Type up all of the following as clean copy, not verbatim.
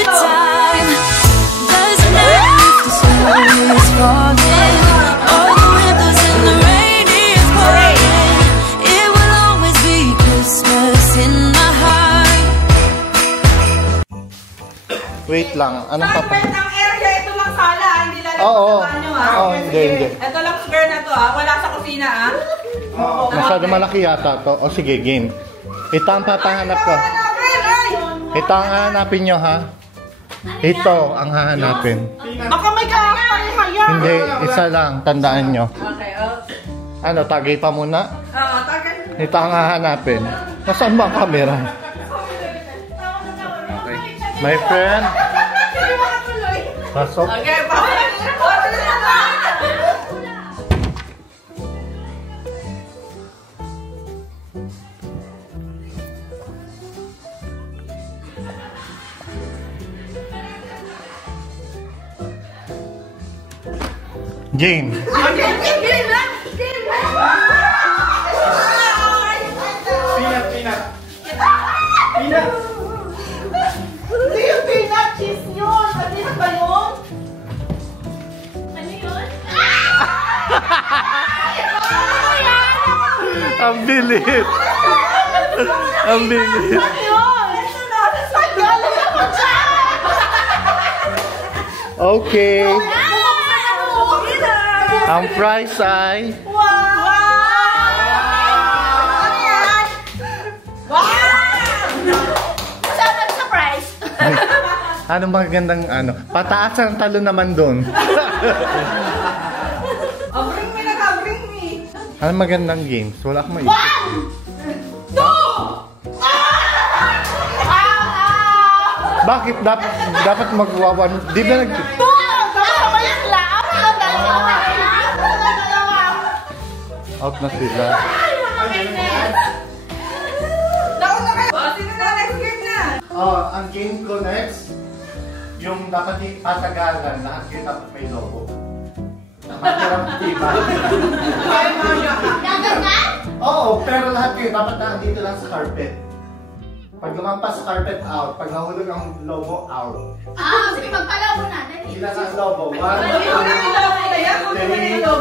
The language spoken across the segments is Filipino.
good time. Doesn't matter if the snow is falling or the winters and the rain is pouring. It will always be Christmas in my heart. Wait lang, anong papa? Ang area, ito lang sala, hindi lalagyan Oo, sa banyo ha. Oo, hindi. Ito lang square na to ha, wala sa kusina ha. Masyado malaki yata to. O sige, game. Ito ang papahanap ko. Ito ang hahanapin nyo ha. Ito ang hahanapin. Baka may kaya. Hindi, isa lang. Tandaan nyo. Okay, Ano, tagay pa muna? Oo, tagay. Ito ang hahanapin. Nasaan ba ang camera? Okay. My friend. Pasok. Okay, Game. Peanut. Hindi yung peanut cheese yun. Ano ba yun? Ano yun? Ang bilis. Ang bilis. Ano yun? Galing ako dyan! Okay. Ang price ay... Wow! Ano yan? Wow! Saan nag-surprise? Anong magandang ano? Pataas ang talo naman doon. Oh, bring me na ka, bring me. Anong magandang games? Wala akong maisip. 1, 2! Bakit dapat magwawan? Di ba nag... Out na sila. Sino na next game na? Ang game ko next, yung dapat ipatagalan, lahat kayo dapat may logo. Napatirang iba. Oo, pero lahat kayo dapat dito lang sa carpet. Pag lumampas sa carpet, out. Pag nahulog ang logo, out. Sige, magpalaw mo na. Ilan ang logo? 1, 2, 3, 4,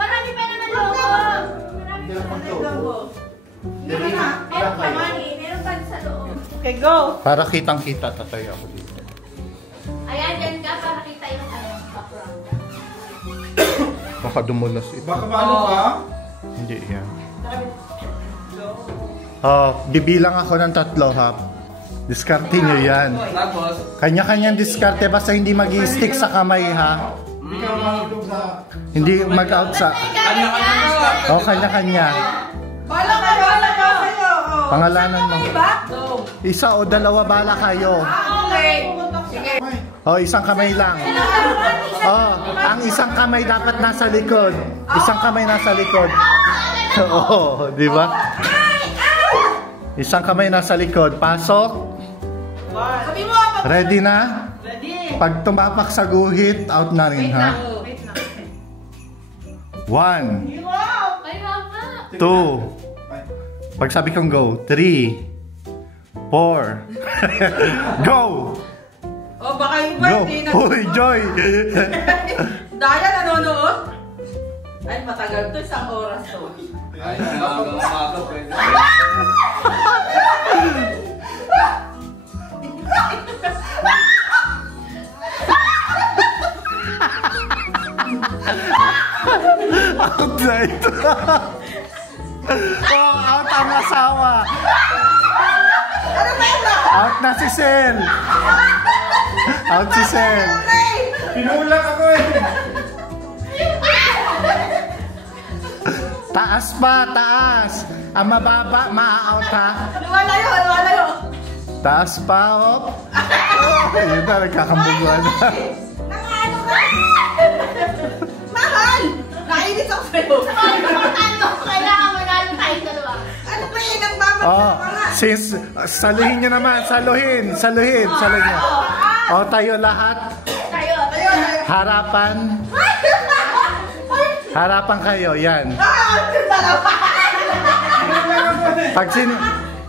Marami pa naman logo. Meron pa sa loob. Okay, go. para kitang-kita tatayo ako dito. Ayan, dyan ka para kita yung background. Baka dumulas ito. Baka paano ka? Hindi yan. Bibilang ako ng 3 ha. Diskarte nyo yan. Tapos, Kanya-kanyang diskarte basta hindi mag-i-stick sa kamay ha. hindi ka mahulog sa... Hindi mag-out sa... Kanya-kanya. Bala kayo kayo. Pangalanan mo. Go. Isa o dalawa bala kayo. Okay. Sige. Isang kamay lang. Ang isang kamay dapat nasa likod. Isang kamay nasa likod. Oo, di ba? Isang kamay nasa likod. Pasok. Sabi mo, Ready na? ready. Pag tumapak sa guhit, out na rin ha. 1, Wow. Kaya nga. 2. Pag sabi kong go, 3, 4. Go! Oh, baka yung iba Go! hindi na. Uy, Joy! Daya nanonood? Ay, matagal to. 1 oras to. Ay, umaga pwede. Out na ito. Out ang asawa. Out na si Sel. Out si Sel. Pinulak ako eh. Taas pa, taas. Ang mababa, ma-out ha. Luwalayo. Taas pa, op. Yun na, nagkakambuguan. Nakaano ka? Mahal! Nainis ako sa'yo. Kailangan manalo tayo dalawa. Ano ba yun ang babag? Since, saluhin nyo naman, saluhin nyo. Tayo lahat. Tayo. Harapan. Harapan kayo, yan.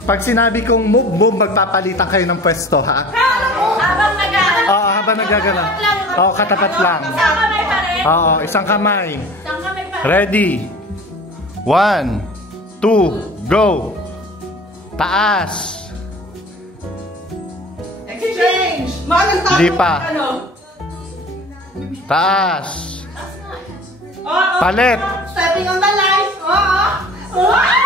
Pag sinabi kong move, magpapalitan kayo ng pwesto, ha? Habang nag-aaral. Oo, habang nagagana. Oo, katapat lang. Isang kamay pa rin. Oo, isang kamay. Isang kamay pa rin. Ready? 1, 2, go! Taas! Exchange! Malang tayo. Hindi pa. Ano? Taas! Oo. Palit! Stepping on the line. Oo. Ay.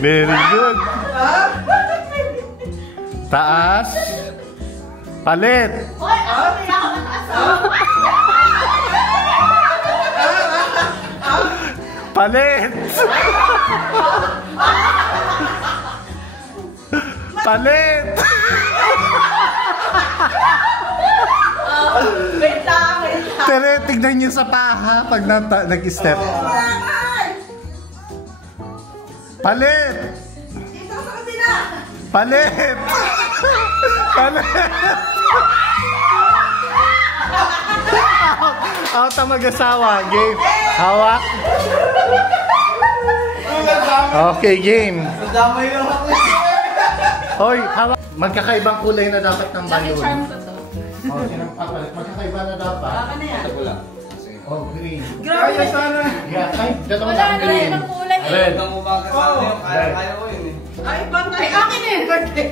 Very good! Taas! Palit! Hoy, ako mataas. Palit! Palit! Wait lang. Pero tignan niyo sa paha pag nag-step. Palit! Dito sa kabila. Palit! Palit! Out ang mag-asawa. Game. Hawak. Okay, game. Damay lang ako. Hoy, hawak. Magkakaibang kulay na dapat ng balon. Charm ko to. Oh, sinang magkakaiba na dapat. Baka na yan. Ito ko lang. Oh, green. Grabe. Kaya sana. Yeah, ay, dito Wala na na green. rin ang kulay. Red. Nang umaga sa akin yung kaya ko yun eh. Ay, bantay. Akin eh. Bantay.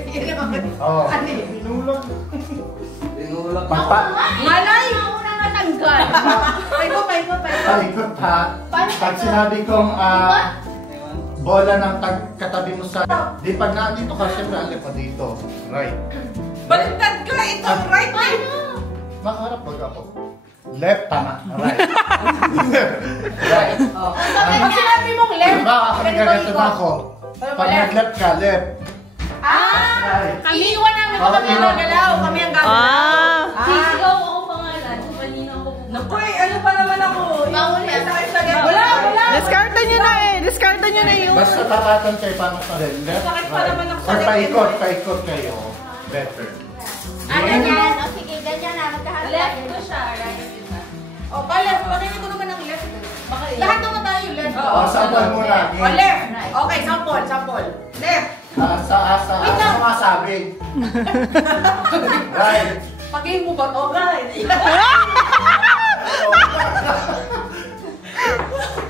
Oh. Ano eh? Tinulak. Tinulak. Pagpa. Malay. Ang unang natanggal. Paikot. Paikot ha. Pag sinabi kong bola ng katabi mo sa... Di pag nandito ka, siyempre alip pa dito. Right. Baliktad ka. Ito, right eh. Makaharap wag ako. Left, tama. Right. Right. Pag sinabi mong left, Diba ako nagagato na ako. Pag nag-left ka, left. kami iwan namin Oh, kami ang iwan. gagalaw. Kami ang gagalaw. Ah. Sisigaw ako pangalan. Kanina ako. Naku eh, ano pa naman ako? Bawal yan. Wala. Diskarte nyo na eh. Diskarte nyo na yung... Basta tatatan kayo paano pa rin. Left, Sakit pa right. naman ako sa Or likod. paikot kayo. Better. Ano yan? O sige, ganyan na. Magkaharap. Left ko siya, right? O, left. Pakinig ko naman ang left. Lahat naman tayo left. Oh, sample muna. O, left. Okay, sample. Left. Asa mo masabi. Right. Pag-game mo ba to? Right.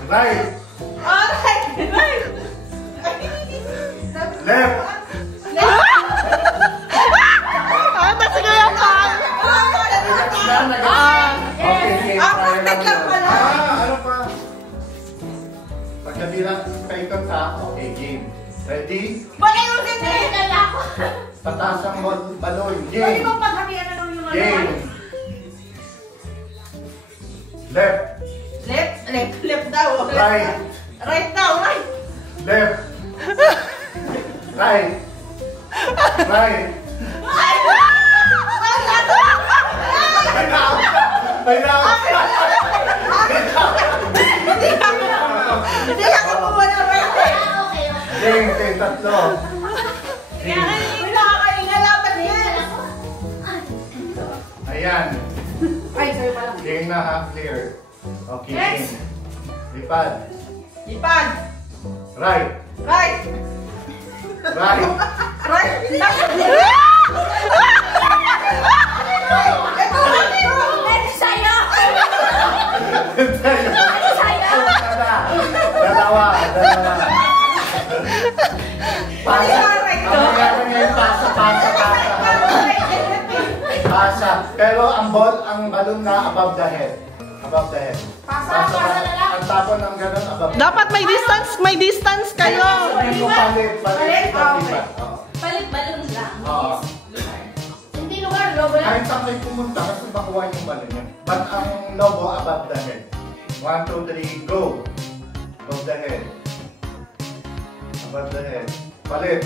Right. Alright. Right. Left. Sige yung pang! Okay, game. Perfect lang pala. Ano pa? Pagkabilang paikot ka, okay, game. Ready? Pag-ayusin mo eh. Ganyan ako. Pataas ang balon. Pwede Game. bang paghatian na lang yung mga Game. Left. Left daw. Right. Right daw, right. Left. Right. Right. May naawit ka. Hindi ako wala right eh. Okay. Game, tatlo. Kaya may nakakaingalapan yan. Ayan. Ay, sa'yo pala. Game na ha, clear. Okay, Next. game. Lipad. Ipad. Right. Right. Right. Right. Ito, Pwede sa'yo. Pwede sa'yo. Dalawa. Pasa. Right. Ang nangyari ngayon, pasa. Pasa. Pero ang balon na above the head. Above the head. Pasa na lang. Ang tapon ng ganun above the head. Dapat may distance kayo. Sabihin mo palit. Palit? Ah, okay. Oo. Palit balon lang. Oo. Hindi lugar, lobo lang. Kahit saan kayo pumunta, kasi makuha yung balon niya. But ang lobo above the head. 1, 2, 3, go! Above the head. Above the head. Palit.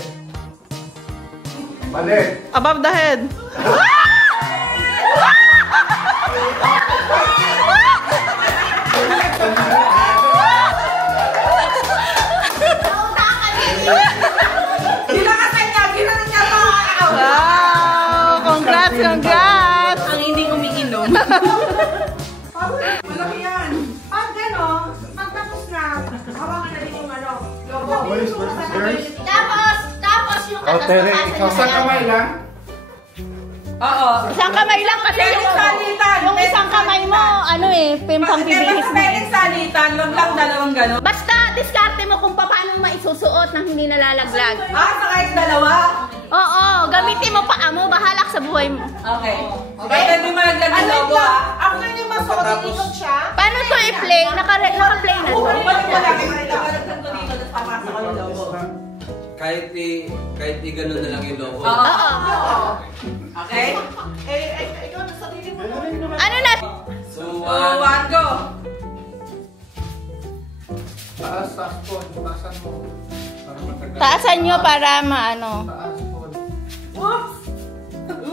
Palit. Above the head. Ginakasan niya. Ginanon niya pa. Wow! Congrats! Ang hindi umiinom. Malaki yan. Pag gano'n, pag tapos na, hawakan Boys versus girls. Tapos yung Oh, Tere, ikaw sa kamay lang. Oo. Isang kamay lang kasi yung isang kamay mo, ano eh, pimpang bibihis mo. Pwedeng salitan, wag lang dalawang gano'n. Basta, diskarte mo kung paano maisusuot nang hindi nalalaglag. Sa kahit dalawa? Oo, gamitin mo paa mo, bahalak sa buhay mo. Okay. Pwede din malaglag yung logo After yung masuot, ikot siya. Paano to i-play? Naka-play na to. Balik mo lang. Ilalaglag ko dito, tapos papasok ko yung logo. Kahit i ganun na lang yung logo. Oo. Okay? Ikaw na sarili mo. Ano na? So, So, one, go. Taas, po. Taasan mo. Para matagal. Taasan nyo para maano. Taas po.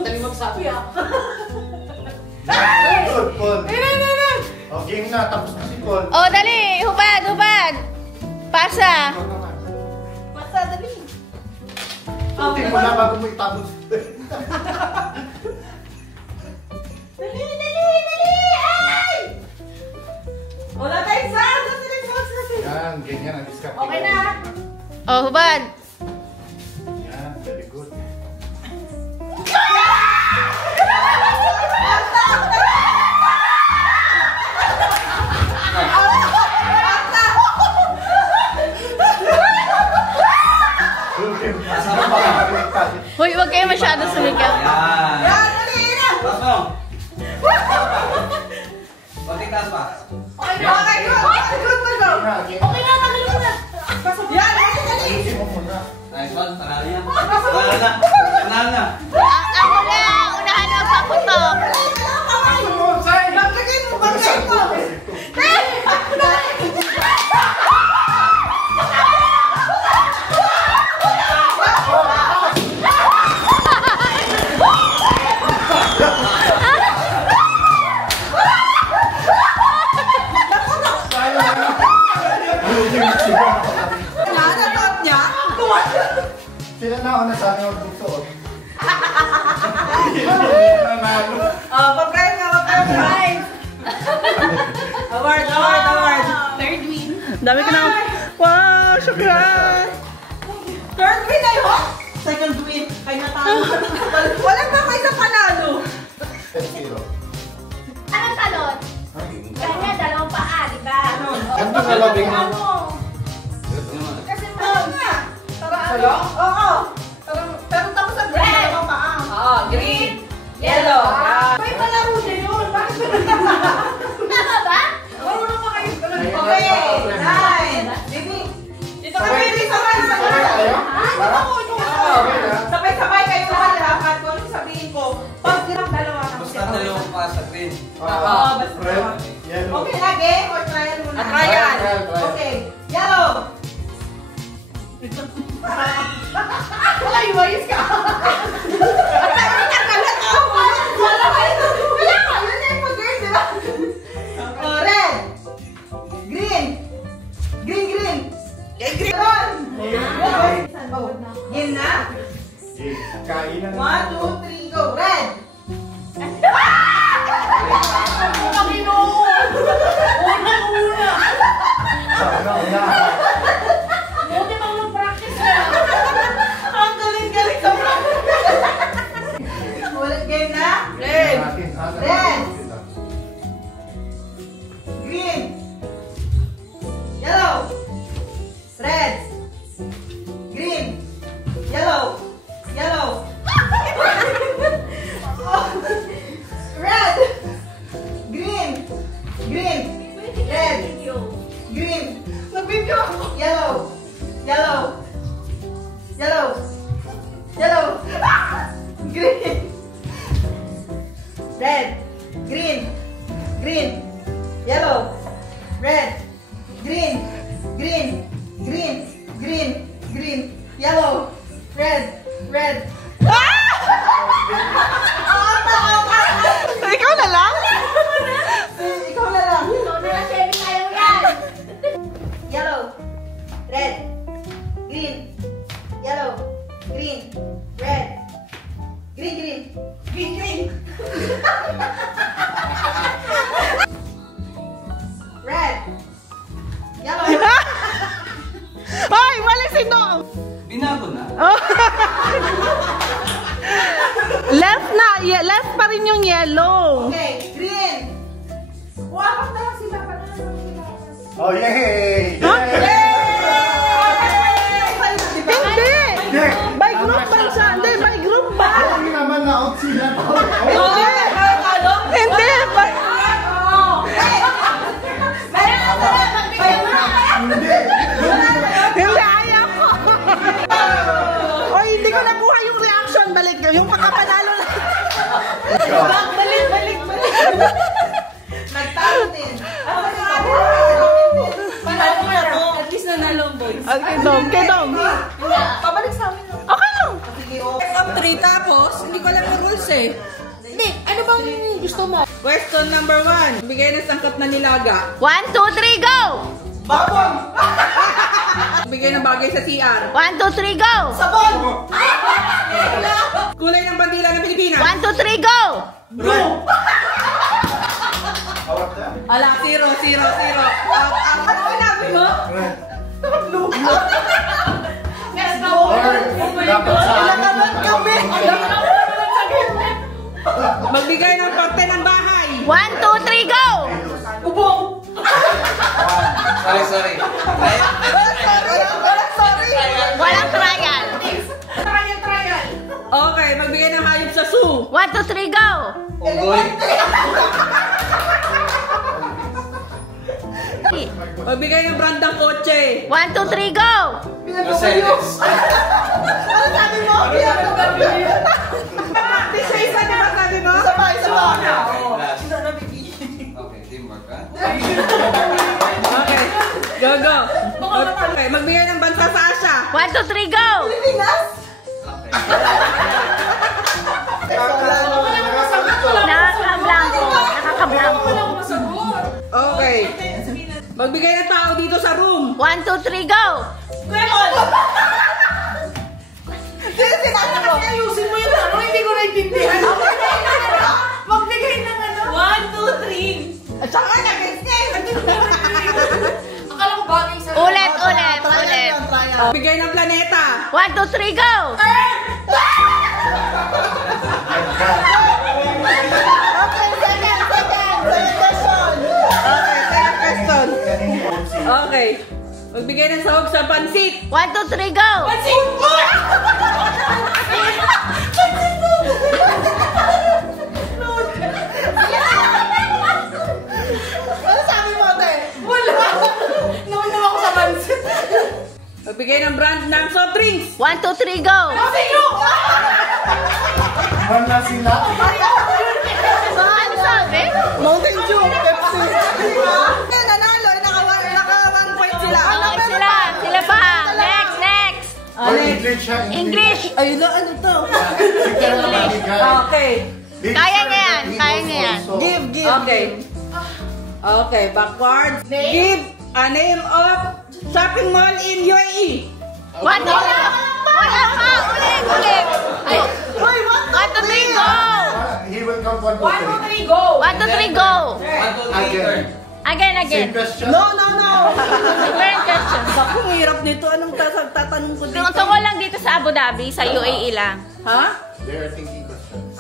Dali magsabi Good, Paul. O, game na. Tapos na si Paul. Oh, dali, hubad. Pasa. Ikaw naman. Basta dali. Hindi mo na bago mo itapos. Dali! Ay! Wala tayong sound. Yan, ganyan ang diskarte. Okay na. Oh, hubad. Yan, very good. Hoy, wag kayo masyado sumigaw. Yan! Pasok! Pati taas pa. Okay na. Okay, good. Okay na, tagalo mo na. Hindi mo muna. Nice one, tanalo yan. Tanalo na. Ako na, unahan ang paputok. Maglagay mo. Nanatap niya? Sila na ako nasana yung bukso. Nanalo. Pa-prize nga, pa-prize. Award. Third win. Dami ko na. Wow, syukran. Third win na yun? Second win. Kaya natalo. Walang ba kayo sa panalo? 10-0. Anong talon? Kanya, dalawang paa, di ba? Ganda na labing mo. Kasi Talon nga. Talon? Oo. Pero tapos ang green. Dalawang paa. Oo, green. Yellow. May palaro na yun. Bakit tama ba? Marunong pa kayo. Okay. Nine. Baby. Dito ka, baby. Sabay. Sabay-sabay kayo lahat. Dapat kung ano sabihin ko. Pag dirang dalawa. Basta dalawang pa sa green. Oo, basta Red, dalawa. yellow. Okay na, game or trial muna? Trial. Okay. Yellow. wala yung wayos ka? Oh, red. Green. Green. Ron. Oh, game na? Kain na. 1, 2, 3, go. Red. Buti pang mag-practice na. Ang galing sa ulit game na? Red. Green. Yellow. Red. Green. Yellow. Red. Green. Red. Green. Nag-video ako. Yellow. Green. Red. Green. Yellow. Red. Green. Yellow. Red. Ikaw na lang? Ikaw na lang. Ikaw na lang, Chevy, kaya mo yan. Yellow. Red. Green. Yellow. Green. Red. Green. Red. Yellow. Hoy, malis Left na. Left pa rin yung yellow. Okay, green. Apat na lang sila. Oh, yay! Hindi! By group ba siya? Hindi, by group ba? Hindi naman na-out sila. Hindi! Hindi, ayaw ko! Oy, hindi ko nakuha yung reaction. Balik yung pagkapanalo lang. Balik. Nagtalo din. Panalo mo na to. At least nanalo ang boys. Okay, Dom. Pabalik sa amin. Okay lang. Top 3 tapos, hindi ko alam yung rules eh. Hindi, ano bang gusto mo? Question number 1. Bigay ng sangkap na nilaga. 1, 2, 3, go! Babon! Bigay ng bagay sa CR. 1, 2, 3, go! Sabon! Kulay ng bandila ng Pilipinas. 1, 2, 3, go! Blue! Ala, 0. Ano sinabi mo? Blue! Let's go! Dapat sa amin. Kami! Magbigay ng parte ng bahay. 1, 2, 3, go! Ubong! Sorry. Walang trial. Trial. Okay, magbigay ng hayop sa zoo. 1, 2, 3, go! Unggoy. Magbigay ng brand ng kotse. 1, 2, 3, go! Mercedes. Ano sabi mo? Isa na ba sabi mo? Isa ba? Okay, teamwork ha? Okay, go. Okay, magbigay ng bansa sa Asia. 1, 2, 3, go! Pilipinas? Nakaka-blanco. Okay. Magbigay ng tao dito sa room. 1, 2, 3, go! Sinabi mo? Ayusin mo yung tanong, hindi ko naintindihan. Magbigay ng ano? 1, 2, 3. At saka na-guess niya. Akala ko bagay sa... Ulit. Bigay ng planeta. 1, 2, 3, go! Okay, second question. Okay. Magbigay ng sahog sa pansit. 1, 2, 3, go! Ano sabi mo, te? Wala. Nauna ako sa pansit. Magbigay ng brand ng soft drinks. 1, 2, 3, go! Wala sila. Ano sabi? Mountain Dew, Pepsi. Nanalo, naka 1 point sila. Okay, sila pa. Next. Oh, English siya. English. Ayun na, ano to? Okay. Kaya niya yan. Give. Okay, backwards. Give a name of shopping mall in UAE. 1, 2, 3, ulit. 1, 2, 3, go! He will count 1, 2, 3. go! 1, 2, 3, go! 1, 2, 3, Again. Same question? No. Different question. Bakit ang hirap nito? Anong tatanong ko dito? Tungkol lang dito sa Abu Dhabi, sa UAE lang. Ha? They are thinking questions.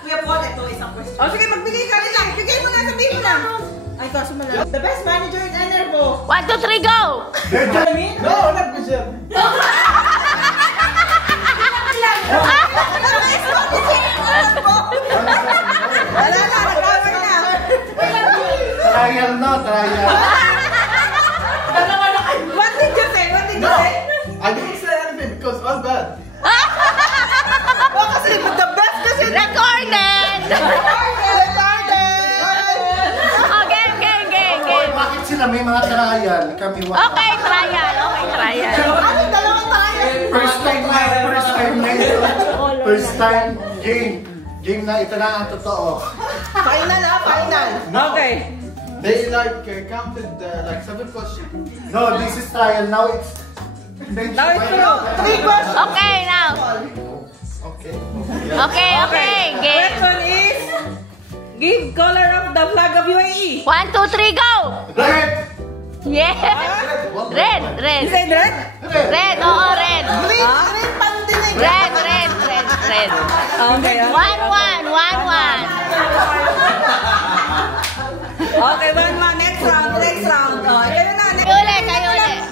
Kuya Paul, ito isang question. Sige, magbigay ka rin lang. Bigay mo na, sabihin mo na. Ay, kaso malala. The best manager in Enervo. 1, 2, 3, go! No, not question. Wala na, nag-away na. Trial. What did you say? I didn't say anything because all bad. Kasi the best kasi. Recorded! Game. Bakit sila may mga trial? Kami wala. Okay, trial. Ano, dalawang tayo? First time game na ito na ang totoo. Final. Okay. They counted like 7 questions. No, this is trial. Now it's Now it's true. 3 questions. Okay, now. Okay. Okay, game. Question is, give color of the flag of UAE. 1, 2, 3, go! Red. Yeah. Red. You said red? Red, oo, red. Green pandinig. Red. ulit. Okay. 1-1, 1-1. Okay, 1-1. Next round. Oh, kayo na. Kayo ulit, kayo ulit.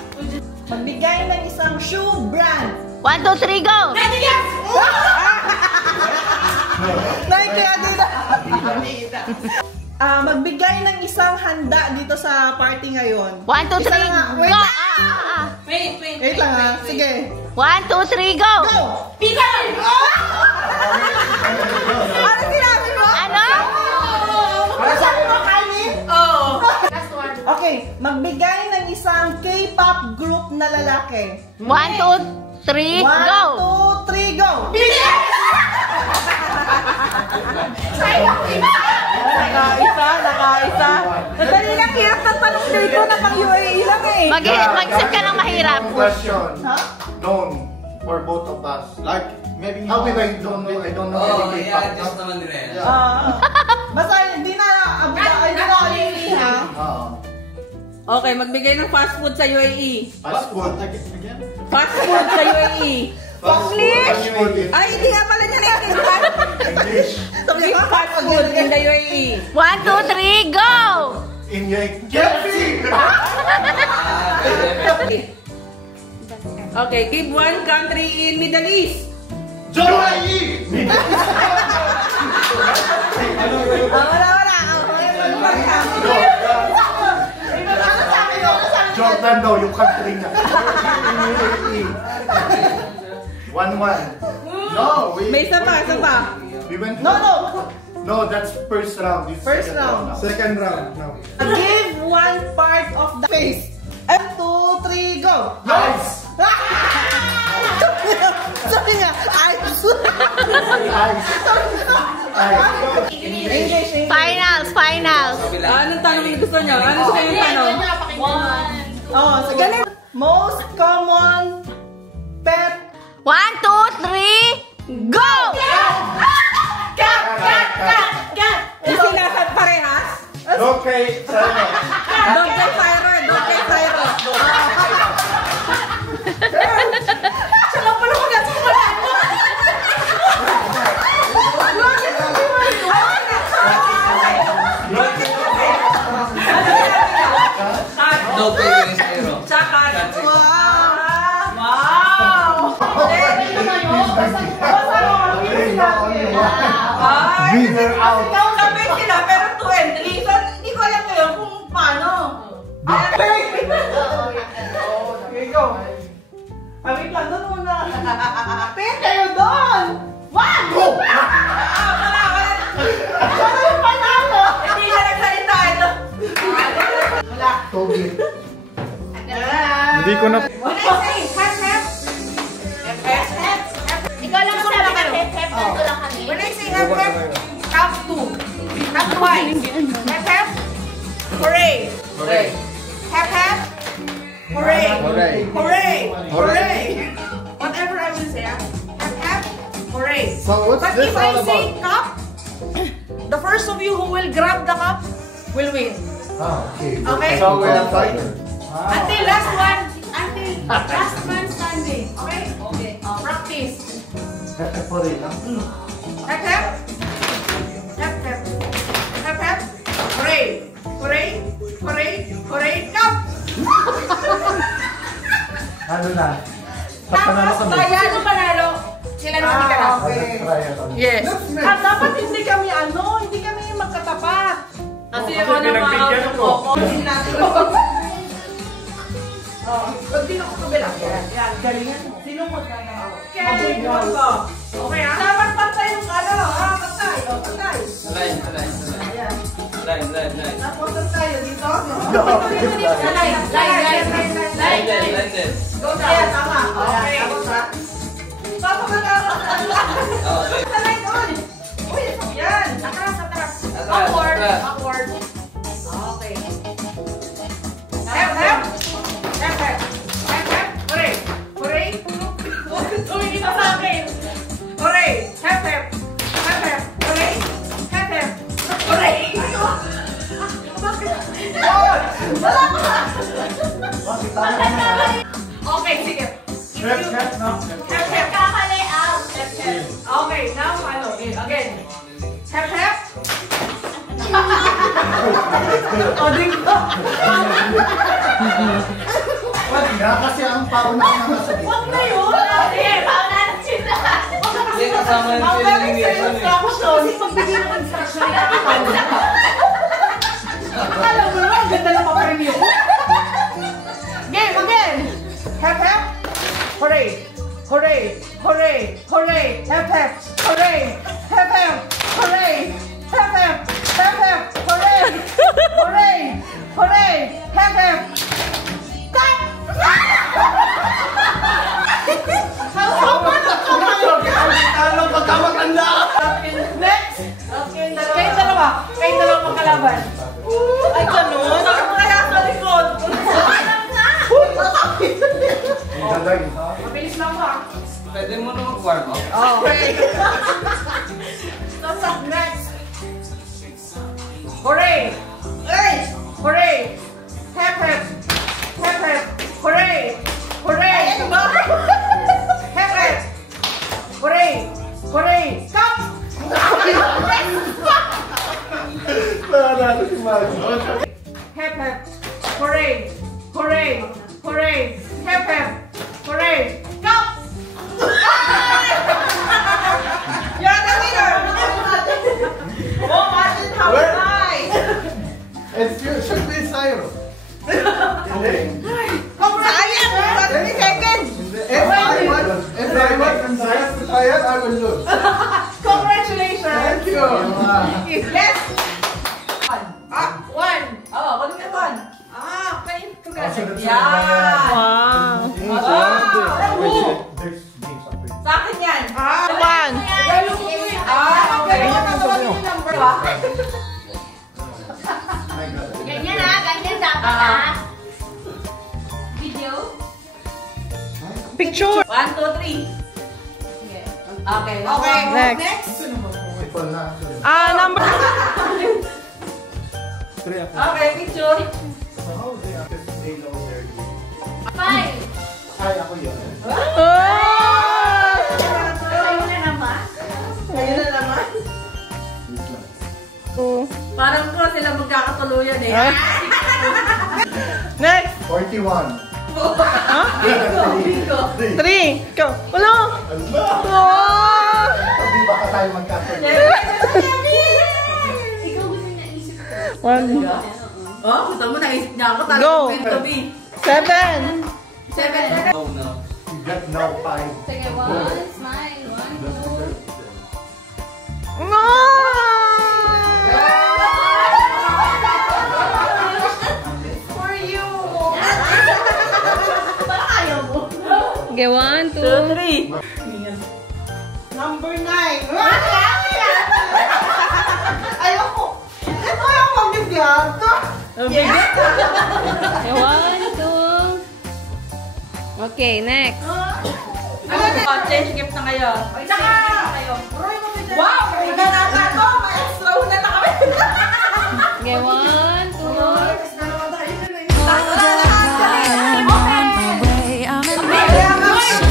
Magbigay ng isang shoe brand. 1, 2, 3, go! Nike Adidas. Magbigay ng isang handa dito sa party ngayon. 1, 2, 3, Wait go! Wait lang ha. Sige. 1, 2, 3, go! Go! Pickle! Ano sinabi mo? Ano? Ano sabi mo, Kanye? Oh. Last one. Okay, magbigay ng isang K-pop group na lalaki. 1, 2, 3, go! 1, 2, 3, go! Nakaisa. Nadali lang, hirap ng tanong dito na pang UAE lang eh. Mag-isip ka ng mahirap. Question. Huh? Known for both of us. Like, maybe... How did I don't know? I don't know Oo, any i-adjust K-pop. naman rin. Basta hindi na UAE ha. Okay, magbigay ng fast food sa UAE. Fast food. Again? Fast food sa UAE. Fast food. Ay, hindi nga pala niya naiintindihan. English. Sabi ko, Fast food in the UAE. 1, 2, 3, go! KFC. Okay, give one country in Middle East. UAE. Wala. Jordan daw yung country niya. UAE. 1-1. No, we... May isa pa. We went. No, that's first round. This is First second round. now. Second round, no. Give one part of the face. 1, 2, 3, go! Nice. Sabi nga, eyes. English. Finals. Anong tanong yung gusto niyo? Ano gusto yung tanong? Oh, so ganun. Most common pet. 1, 2, 3, go! Cat. Yung sinasad parehas? Okay, Sarah. Dog kay Pyro. Saka pala ko na sa wala mo. No pay sa zero. Chakat. Winner out. Sabi sila, pero 2 and 3. So, hindi ko alam ngayon kung paano. Okay, go. Wait lang, doon muna. Pin kayo doon! 1! Go! Wala. Wala yung panalo! Hindi siya nagsalita ito. Wala. Toby. Hindi ko na... When I say hep. Ikaw lang sa mga hep. Nandito lang kami. When I say hep, count 2. Count twice. Hep. Hooray. Hep. Hooray. Hooray. Whatever I will say, hep. Hooray. So what's But this if I all say about? cup, the first of you who will grab the cup will win. Okay. Okay? So we are fighting. Until last one man standing. Okay? Okay. Practice. Hep. Hooray. Cup. Ano na? Tapos, sino panalo? Sila na hindi ka na. Yes. At dapat hindi kami magkatapat. Kasi ako naman ako. Pag sino ko kabila. Yan, galingan mo. Sino mo magkakaw? Okay, ha? Dapat pantay yung pantay. Pantay. Line. Tapos tayo dito. Line. Go tayo, tama. Okay. Papa Okay. Talay doon. Uy, yan. Atras. Backward. Okay. Hep. Hooray. Tumingin ka sa akin. Hooray. Hep. Hooray. Hep. Hooray. Wala ka. Okay, sige. Hep. Kakalayout. Okay. Wag na, kasi ang pauna na nasa gitna. Huwag na yun! Sige, pauna na sila. Hindi, kasama yung Ang very feeling serious ako doon. Pagbigyan ng instruction na akala mo naman, ang ganda ng pa-preview. Game again! Hep hep! Hooray! Hooray! Hooray! Hooray! Hep hep! Hooray! Hep hep! Hooray! Hep hep! Hep hep! Hooray! Hooray! Hooray! Hep hep! Stop! Anong pagkamakanda? Next! Kayong dalawa magkalaban. Ay, ganun? Bakit kaya sa likod? Mabilis lang ba? Pwede mo na mag-warm up. Okay. Next! Hooray! Hooray! Hep hep! Hep hep! Hooray! Hooray! Hep hep! Hooray! Hooray! Stop! Nanalo si Mario. Hep hep! Hooray! Hooray! Hooray! Hep hep! Hooray! Stop! You're the winner! Oh, Martin, how nice! It should be Cyrus. Sayang! 30 seconds! If I was tired, I will lose. Congratulations! Thank you. Yes! One! Oh, kunin na one. Okay. Sunod-sunod Yan! Wow. There's games after this. Sa akin yan. One. Okay. Number ba? My God. Ganyan ah, ganyan dapat ah. Video? Picture. 1, 2, 3. Okay. Okay. Next. Ipon na. Number. Okay, picture. Somehow they know their game. 5. Ay, ako yun. Kayo na naman. Ngayon na naman. Parang ko sila magkakatuluyan eh. Next. 41. Bingo. 3. Go. Wala. Hindi baka tayo magkakaroon. Ikaw gusto niya isip ko. 1. Oh, gusto mo naisip niya ako. Go. 7. 7. No, no. You got now 5. Sige, 1, smile, 1, 2. No. For you. Parang ayaw mo. Okay, 1, 2, 2. 3. Number 9. Ayoko. Ito yung magbigyan. Yes. Okay, 1, 2. Okay, next. Change gift na kayo. Tsaka, wow! Nanata ko! May extra una na kami. Okay, 1, 2. Hold up, I'm on my way. I'm in motion.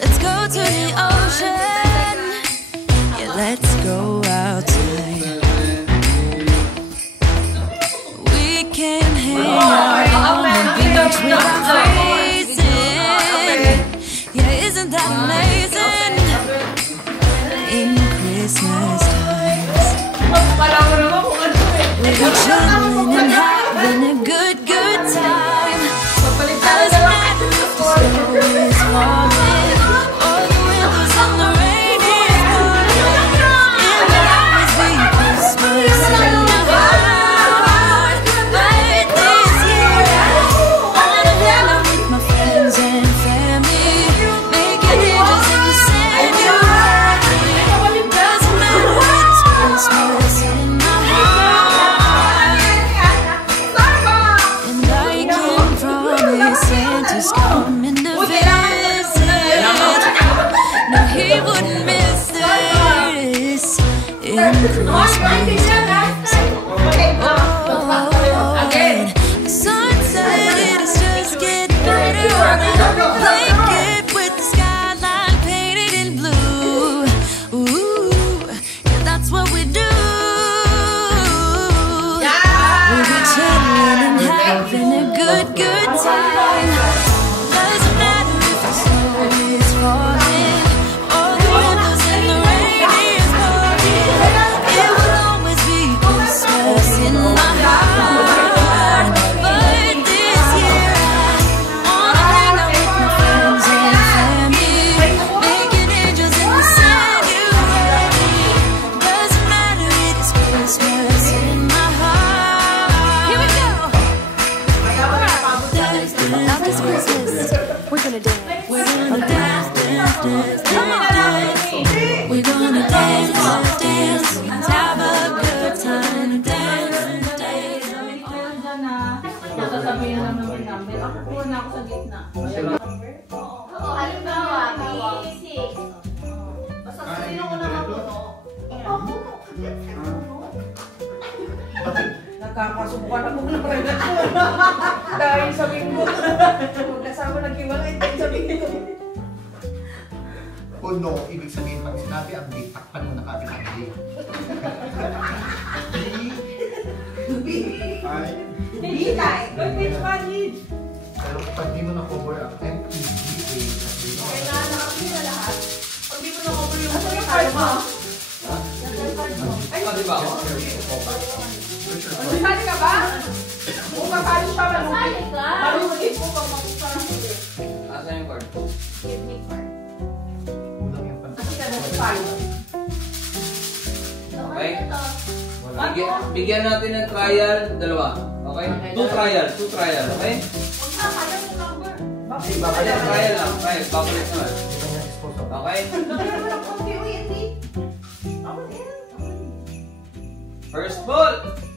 Let's go to the ocean. Yeah, let's go outside. We can hang out on the beach without freezing. Yeah, isn't that amazing? In Christmas times, we're chilling and having a good time. As the night is falling, all the windows and the rain is pouring. It will always be Christmas in my heart. But this year, I wanna hang out with my friends and family, making angels in the sanctuary. Doesn't matter, it's Christmas in my heart. And I can promise Santa's coming to visit. No, he wouldn't miss this in Christmas times. Oh, the sun said it's just getting better. Blanket with the skyline painted in blue. Ooh, yeah, that's what we do. We reach muna ako sa gitna. Oo, halimbawa, B6. Basta sino ko na mabuno? Ikaw puno. Nagkakasubukan ako ng relasyon. Dahil sa linggo. Magkasama naghiwalay dahil sa linggo. Puno, ibig sabihin pag sinabi ang date, takpan mo na kami ang date. Bitay. Good pitch, Majid. Pero pag di mo na-cover ang MPDA, Kailangan nakapili na lahat. Pag di mo na-cover yung card mo. Ay, di ba ako? Sali ka ba? Kung kasali siya, Sali ka? malulit mo pag makukulang mo. Asan yung card? Give me card. kulang yung pansin. Kasi ka na Okay. Bigyan natin ng trial, dalawa. Okay? Two trial, okay? Huwag na, kaya mo number. Bakit? Trial lang, trial, babalik naman. Hindi ka niya dispose of. Okay? Lagyan mo ng konti, uy, hindi. Ako din. First ball,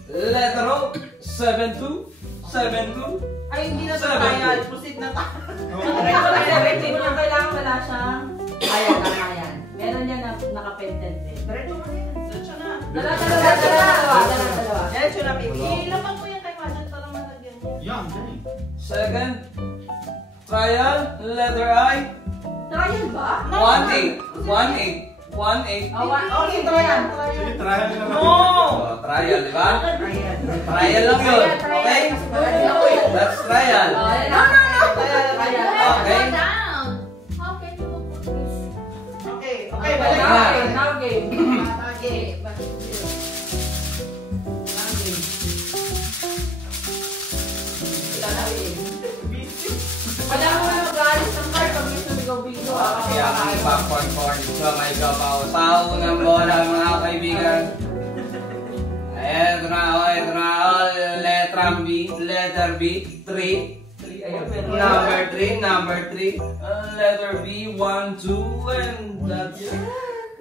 letter O, 7-2, 7-2. Ay, hindi na Seven. tayo. Proceed na tayo. Diretso na 17 mo lang kailangan wala siyang... Ayan, tama yan. Meron yan na nakapentent eh. Diretso mo na yan. Diretso na. Dalawa. Diretso na, baby. Ilapan mo yan kay Majan para malagyan niya. Second, trial, letter I, Trial ba? 1-8, 1-8, 1-8. Okay, trial. No! Oh, trial, di ba? Trial lang yun, okay? That's trial. Okay. Down. How can you put this? Okay, balik now na. game, now game. Wala mo na mag-aalis ng card pag gusto bigaw-bigaw. Kaya ang popcorn corn sa may gabaw sa unang bola, mga kaibigan. Ito na, letter B, 3. Number 3, letter B, 1, 2, and that's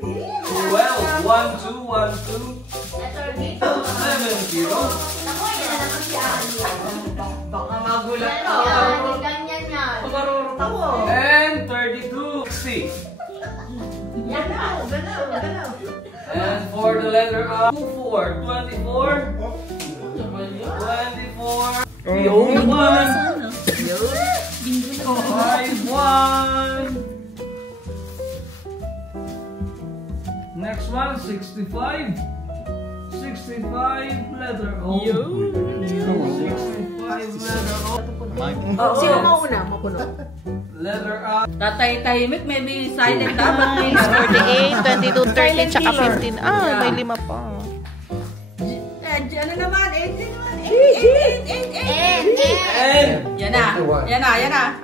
12, 1, 2, 1, 2, Letter B. 7, 0. Naku, yan na naman si Ali. Baka magulat Yan, ka. yan. Ganyan yan. Pamarurot ako. And 32, 60. Yan na. Galaw. And for the letter A, 24, 24. 24. The only one. 5-1. Next one, 65. 65, letter O. 65, letter O. Sino mauna? Mapuno. Letter A. Tatay tahimik, maybe silent dapat. 48, 22, 13, tsaka 15. Ah, may 5 pa. Ano naman? 8 naman. 8. And Yan na.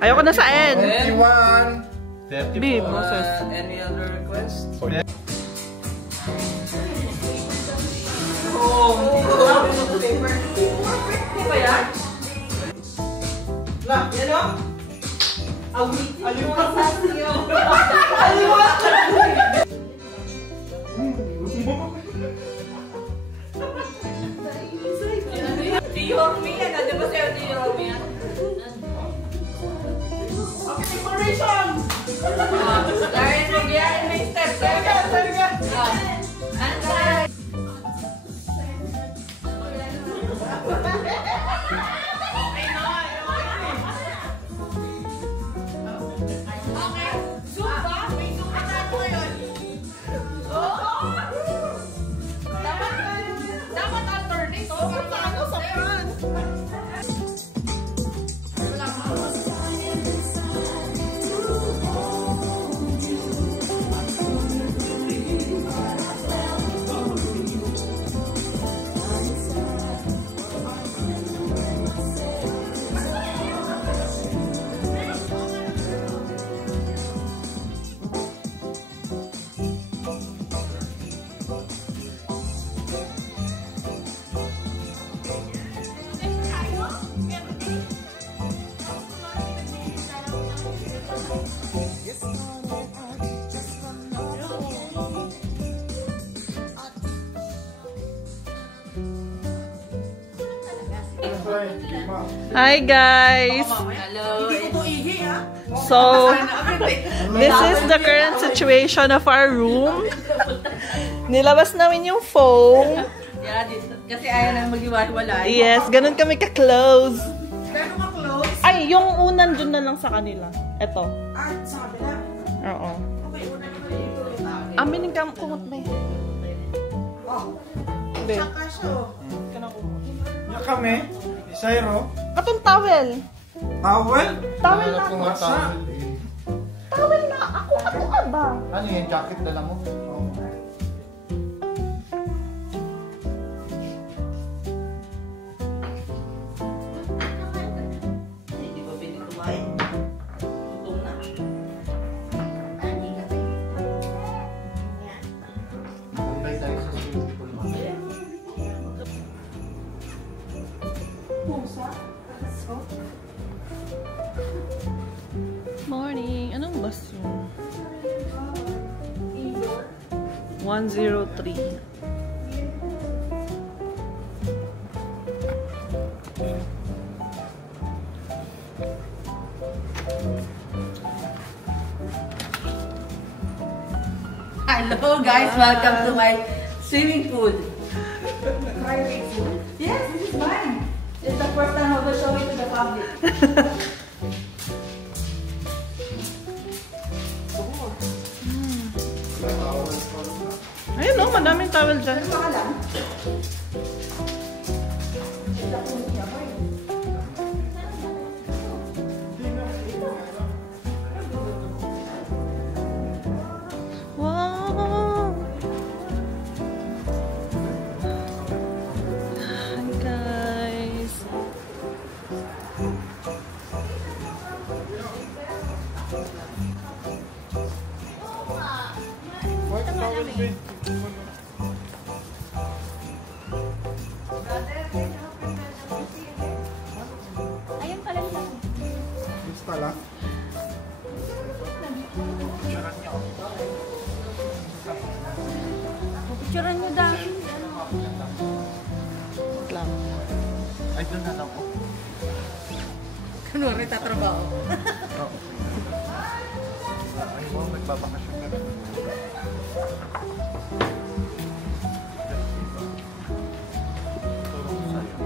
Ayoko na sa N. 51. B, Moses. Any other request? Paper. Di ba yan? Yan o? Aliwas. Si Yormi yan. Di ba sa'yo si Yormi yan? Decoration! Dahil nagyari may step. Talaga. Hi guys! Hello. So, this is the current situation of our room. Nilabas namin yung foam. Kasi ayaw na mag-iwalay. Yes, ganun kami ka-close. Gano'n ka-close? Ay, yung unan dun na lang sa kanila. Ito. Ah, sa kabila? Oo. Okay, una naman dito. Amin yung kumot ba yun? Oh. Be. Saka siya. Ya kami, Isairo. Atong towel. Towel? Towel na Ano ako. nga tawag? Towel na ako. Ako ka ba? Ano yung jacket dala mo? Hindi ba pwede kumain? Gutom na. Tambay tayo sa swimming pool mo. Morning. Anong bus yun? 103. Hello guys, welcome to my swimming pool. Private pool? Yes, this is mine. It's the first time I will show it to the public. Ayun no, madaming towel dyan. Wow! Hi guys! Ayun pala nila. Gusto lang. Picturean nyo dahil. Wait lang. Ay, doon na lang po. Kunwari tatrabaho. Ay, wow, nagbabakasyon ka na. Tulong sa'yo.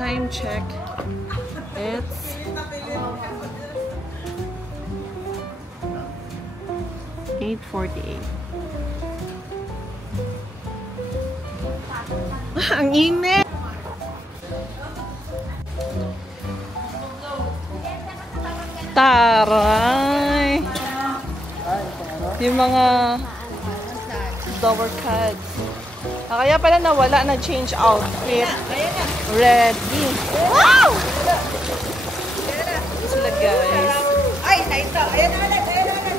Time check. It's 8:48. Ang init! Taray! Yung mga door cards. Kaya pala nawala, nag-change outfit. Ready. Wow! Sila guys. Ay, ito. Ayan na ulit. Ayan na ulit.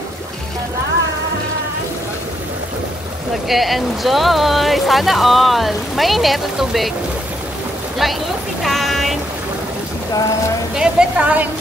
Nag-e-enjoy. Sana all. Mainit ang tubig. Jacuzzi time. Bebe time.